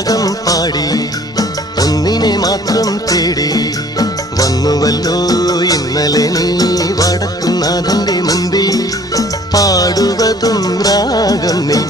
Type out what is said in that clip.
രാഗം പാടി ഒന്നിനെ മാത്രം തേടി വന്നുവല്ലോ ഇന്നലെ നീ വടക്കുന്നാഥന്റെ മുമ്പിൽ പാടുവതും രാഗം നീ